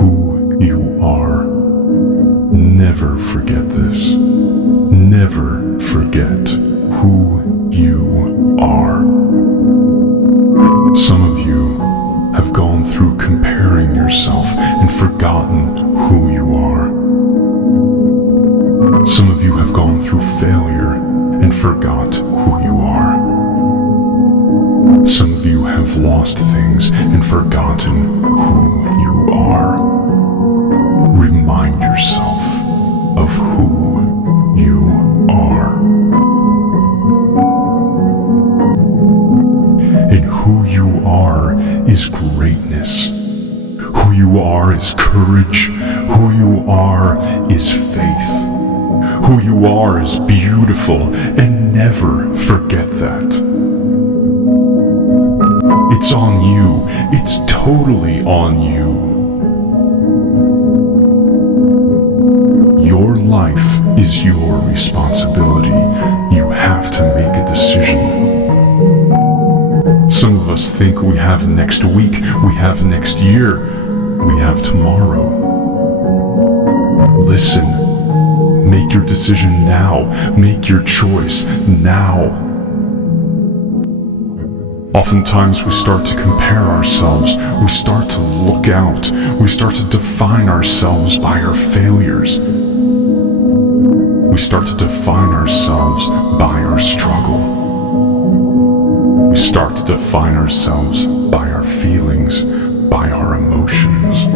who you are. Never forget this. Never forget who you are. Some of you have gone through comparing yourself and forgotten who you are. Some of you have gone through failure and forgot who you are. Some of you have lost things and forgotten who you are. Remind yourself of who you are. And who you are is greatness. Who you are is courage. Who you are is faith. Who you are is beautiful, and never forget that. It's on you. It's totally on you. Your life is your responsibility. You have to make a decision. Some of us think we have next week, we have next year, we have tomorrow. Listen, make your decision now. Make your choice now. Oftentimes we start to compare ourselves, we start to look out, we start to define ourselves by our failures. We start to define ourselves by our struggle. We start to define ourselves by our feelings, by our emotions.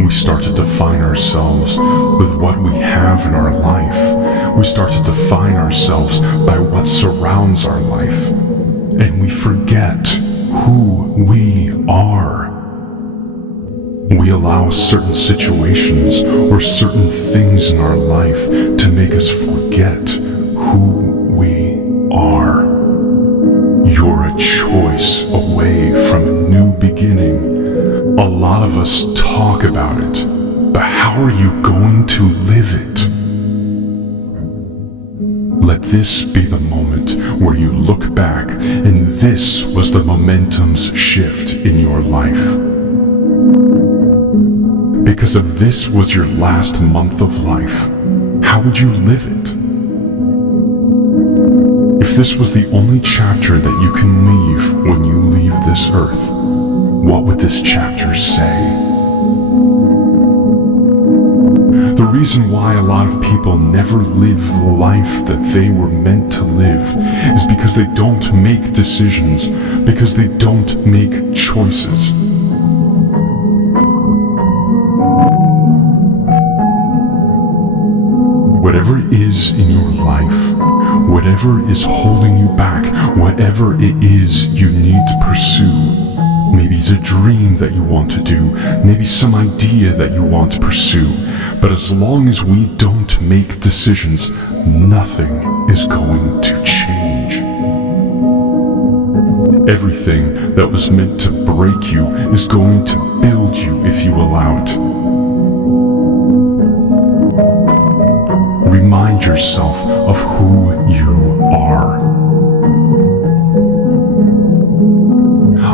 We start to define ourselves with what we have in our life. We start to define ourselves by what surrounds our life. And we forget who we are. We allow certain situations or certain things in our life to make us forget who we are. You're a choice away from a new beginning. A lot of us talk about it, but how are you going to live it? Let this be the moment where you look back and this was the momentum's shift in your life. Because if this was your last month of life, how would you live it? If this was the only chapter that you can leave when you leave this earth, what would this chapter say? The reason why a lot of people never live the life that they were meant to live is because they don't make decisions, because they don't make choices. Whatever is in your life, whatever is holding you back, whatever it is you need to pursue, maybe it's a dream that you want to do, maybe some idea that you want to pursue, but as long as we don't make decisions, nothing is going to change. Everything that was meant to break you is going to build you if you allow it. Remind yourself of who you are.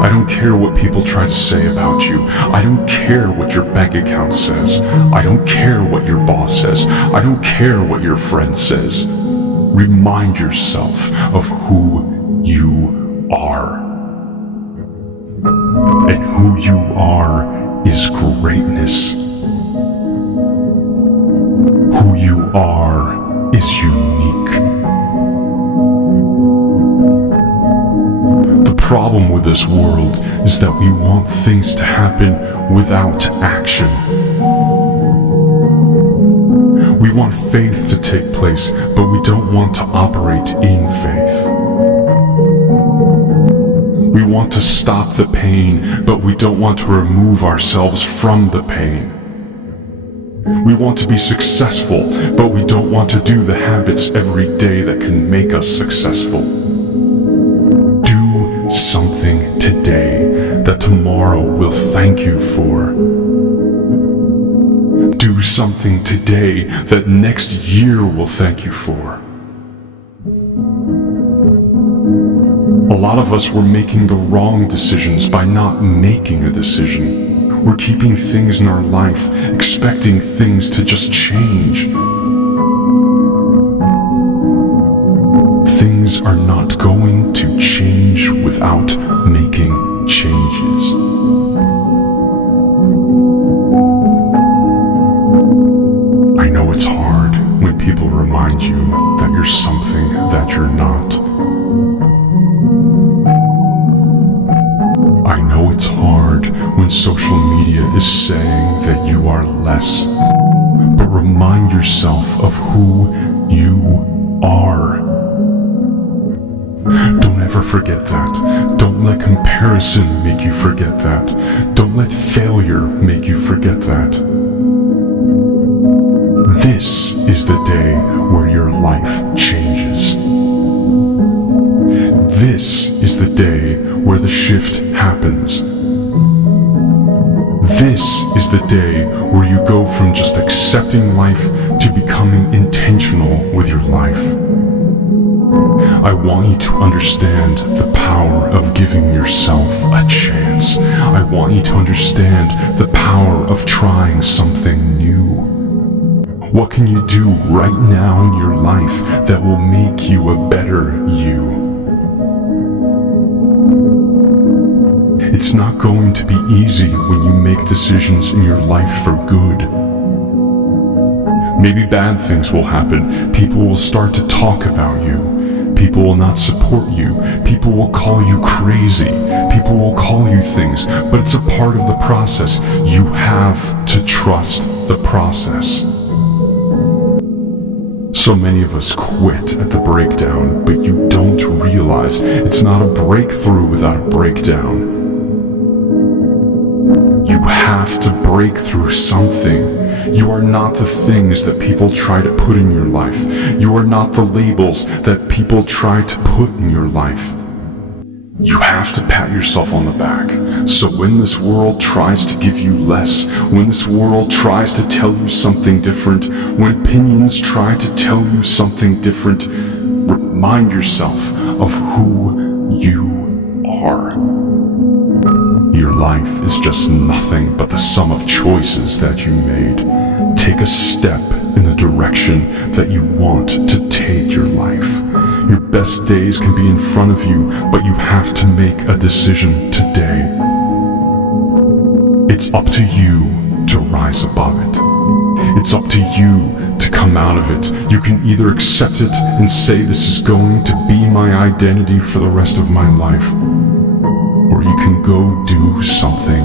I don't care what people try to say about you. I don't care what your bank account says. I don't care what your boss says. I don't care what your friend says. Remind yourself of who you are. And who you are is greatness. Who you are is unique. The problem with this world is that we want things to happen without action. We want faith to take place, but we don't want to operate in faith. We want to stop the pain, but we don't want to remove ourselves from the pain. We want to be successful, but we don't want to do the habits every day that can make us successful. Do something today that tomorrow will thank you for. Do something today that next year will thank you for. A lot of us were making the wrong decisions by not making a decision. We're keeping things in our life, expecting things to just change. Things are not going to change without making changes. I know it's hard when people remind you that you're something that you're not. I know it's hard when social media is saying that you are less, but remind yourself of who you are. Don't ever forget that. Don't let comparison make you forget that. Don't let failure make you forget that. This is the day where your life changes. This is the day where the shift happens. This is the day where you go from just accepting life to becoming intentional with your life. I want you to understand the power of giving yourself a chance. I want you to understand the power of trying something new. What can you do right now in your life that will make you a better you? It's not going to be easy when you make decisions in your life for good. Maybe bad things will happen. People will start to talk about you. People will not support you. People will call you crazy. People will call you things, but it's a part of the process. You have to trust the process. So many of us quit at the breakdown, but you don't realize it's not a breakthrough without a breakdown. You have to break through something. You are not the things that people try to put in your life. You are not the labels that people try to put in your life. You have to pat yourself on the back. So when this world tries to give you less, when this world tries to tell you something different, when opinions try to tell you something different, remind yourself of who you are. Your life is just nothing but the sum of choices that you made. Take a step in the direction that you want to take your life. Your best days can be in front of you, but you have to make a decision today. It's up to you to rise above it. It's up to you to come out of it. You can either accept it and say this is going to be my identity for the rest of my life, or you can go do something